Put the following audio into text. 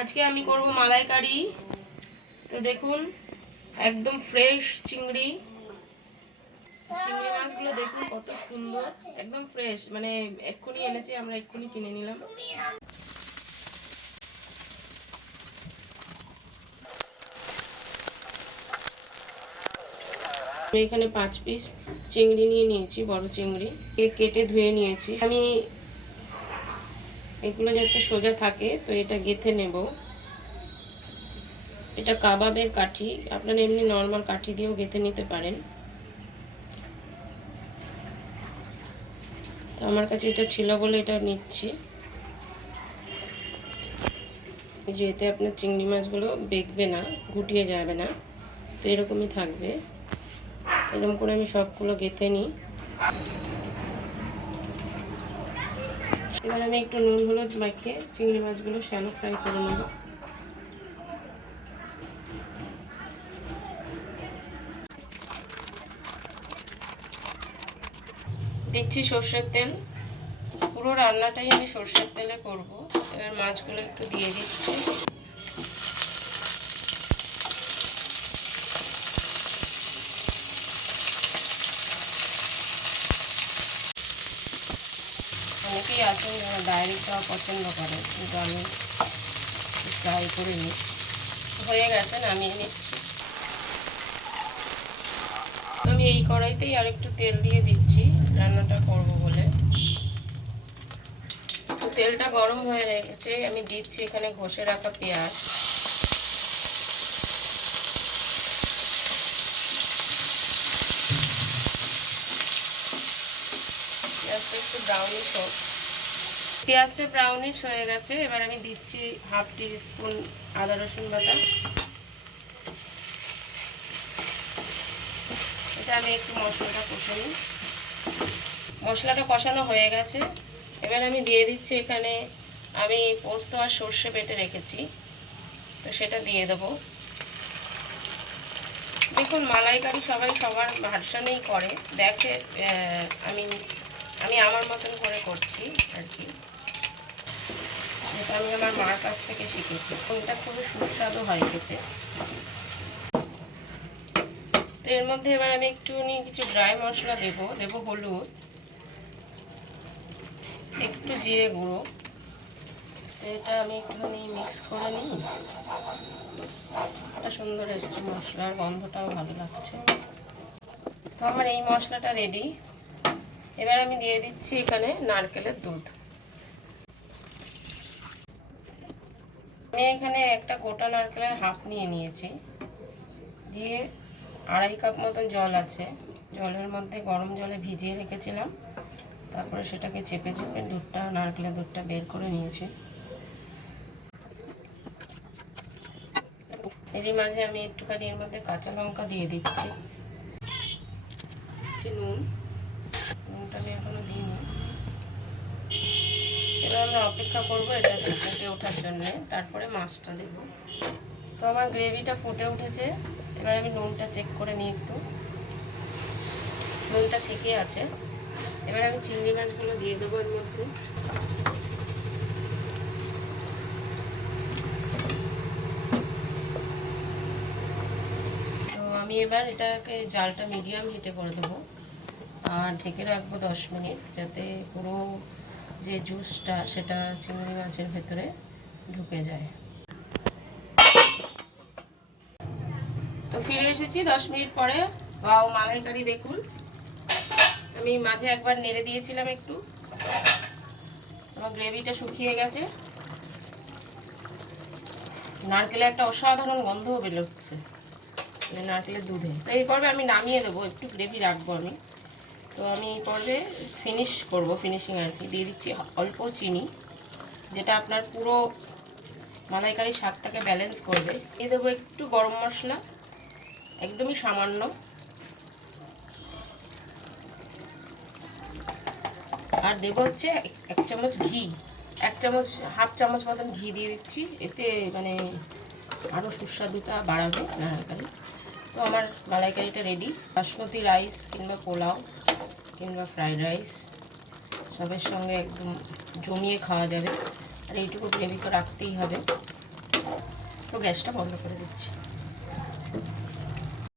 আজকে আমি করব মালাইকারি। তো দেখুন, একদম ফ্রেশ চিংড়ি। চিংড়ি মাছগুলো দেখুন কত সুন্দর, একদম ফ্রেশ মানে এক্ষুনি এনেছে, আমরা এক্ষুনি কিনে নিলাম। আমি এখানে পাঁচ পিস চিংড়ি নিয়ে নিয়েছি, বড় চিংড়ি। কেটে ধুয়ে নিয়েছি। আমি এগুলো যাতে সোজা থাকে, তো এটা গেথে নেব। এটা কাবাবের কাঠি, আপনারা এমনি নর্মাল কাঠি দিয়েও গেথে নিতে পারেন। তো আমার কাছে এটা ছিল বলে এটা নিচ্ছি। যে এতে আপনার চিংড়ি মাছগুলো বেগবে না, গুটিয়ে যাবে না, তো এরকমই থাকবে। এরকম করে আমি সবগুলো গেথে নিই। এবার আমি একটু নুন, হলুদ মাখিয়ে চিংড়ি মাছগুলো শ্যালো ফ্রাই করে নেব। দিচ্ছি সর্ষের তেল। পুরো রান্নাটাই আমি সর্ষের তেলে করব। এবার মাছগুলো একটু দিয়ে দিচ্ছি। অনেকেই যারা ডায়েরি খাওয়া পছন্দ করে, কিন্তু আমি ট্রাই করে নিই হয়ে গেছে আমি নিচ্ছি। আমি এই কড়াইতেই আর একটু তেল দিয়ে দিচ্ছি, রান্নাটা করব বলে। তেলটা গরম হয়ে রেখেছে আমি দিচ্ছি এখানে ঘষে রাখা পেঁয়াজ। পেঁয়াজটা একটু ব্রাউনিশ হোক। পেঁয়াজটা ব্রাউনিশ হয়ে গেছে। এবার আমি দিচ্ছি হাফ টি স্পুন আদা রসুন বাটা। এটা আমি একটু মশলাটা কষে নিই। মশলাটা কষানো হয়ে গেছে। এবার আমি দিয়ে দিচ্ছি এখানে আমি পোস্ত আর সর্ষে বেটে রেখেছি। তো সেটা দিয়ে দেবো। দেখুন, মালাইকারি সবাই সবার ভার্সানেই করে। দেখে আমি আমি আমার মতন করে করছি আর কি। আমি আমার মার কাছ থেকে শিখেছি। এটা খুবই সুস্বাদু হয় খেতে। তো এর মধ্যে এবার আমি একটুখানি কিছু ড্রাই মশলা দেব। দেব হলুদ, একটু জিরে গুঁড়ো। এটা আমি একটুখানি মিক্স করে নিই। সুন্দর এসছে মশলার গন্ধটাও ভালো লাগছে। তো আমার এই মশলাটা রেডি এবার আমি দিয়ে দিচ্ছি এখানে নারকেলের দুধ। আমি এখানে একটা গোটা নারকেলের হাফ নিয়ে নিয়েছি। দিয়ে আড়াই কাপ মতন জল আছে। জলের মধ্যে গরম জলে ভিজিয়ে রেখেছিলাম। তারপরে সেটাকে চেপে চেপে দুধটা, নারকেলের দুধটা বের করে নিয়েছি। এরই মাঝে আমি একটুখানি এর মধ্যে কাঁচা লঙ্কা দিয়ে দিচ্ছি। নুন। আমি এখনও দিইনি। এবার আমরা অপেক্ষা করব এটা ফুটে ওঠার জন্যে, তারপরে মাছটা দেব। তো আমার গ্রেভিটা ফুটে উঠেছে, এবার আমি নুনটা চেক করে নিই একটু। নুনটা ঠিকই আছে। এবার আমি চিংড়ি মাছগুলো দিয়ে দেবো এর মধ্যে। তো আমি এবার এটাকে জালটা মিডিয়াম হিটে করে দেবো। আর ঢেকে রাখব দশ মিনিট যাতে পুরো যে জুসটা, সেটা চিংড়ি মাছের ভেতরে ঢুকে যায়। তো ফিরে এসেছি দশ মিনিট পরে। বাও, মালাইকারি দেখুন। আমি মাঝে একবার নেড়ে দিয়েছিলাম একটু। আমার গ্রেভিটা শুকিয়ে গেছে। নারকেলে একটা অসাধারণ গন্ধও বেরোচ্ছে। নারকেলের দুধে। তো এই পর্বে আমি নামিয়ে দেবো, একটু গ্রেভি রাখব আমি। তো আমি এই পর্বে ফিনিশ করব ফিনিশিং আর কি। দিয়ে দিচ্ছি অল্প চিনি, যেটা আপনার পুরো মালাইকারি স্বাদটাকে ব্যালেন্স করবে। দিয়ে দেবো একটু গরম মশলা, একদমই সামান্য। আর দেবো হচ্ছে এক চামচ ঘি, এক চামচ, হাফ চামচ মতন ঘি দিয়ে দিচ্ছি। এতে মানে আরও সুস্বাদুটা বাড়াবে নারকেল। তো আমার মালাইকারিটা রেডি বাসমতি রাইস কিংবা পোলাও কিংবা ফ্রাইড রাইস সবের সঙ্গে একদম জমিয়ে খাওয়া যাবে। আর এইটুকু গ্রেভি তো রাখতেই হবে। তো গ্যাসটা বন্ধ করে দিচ্ছি।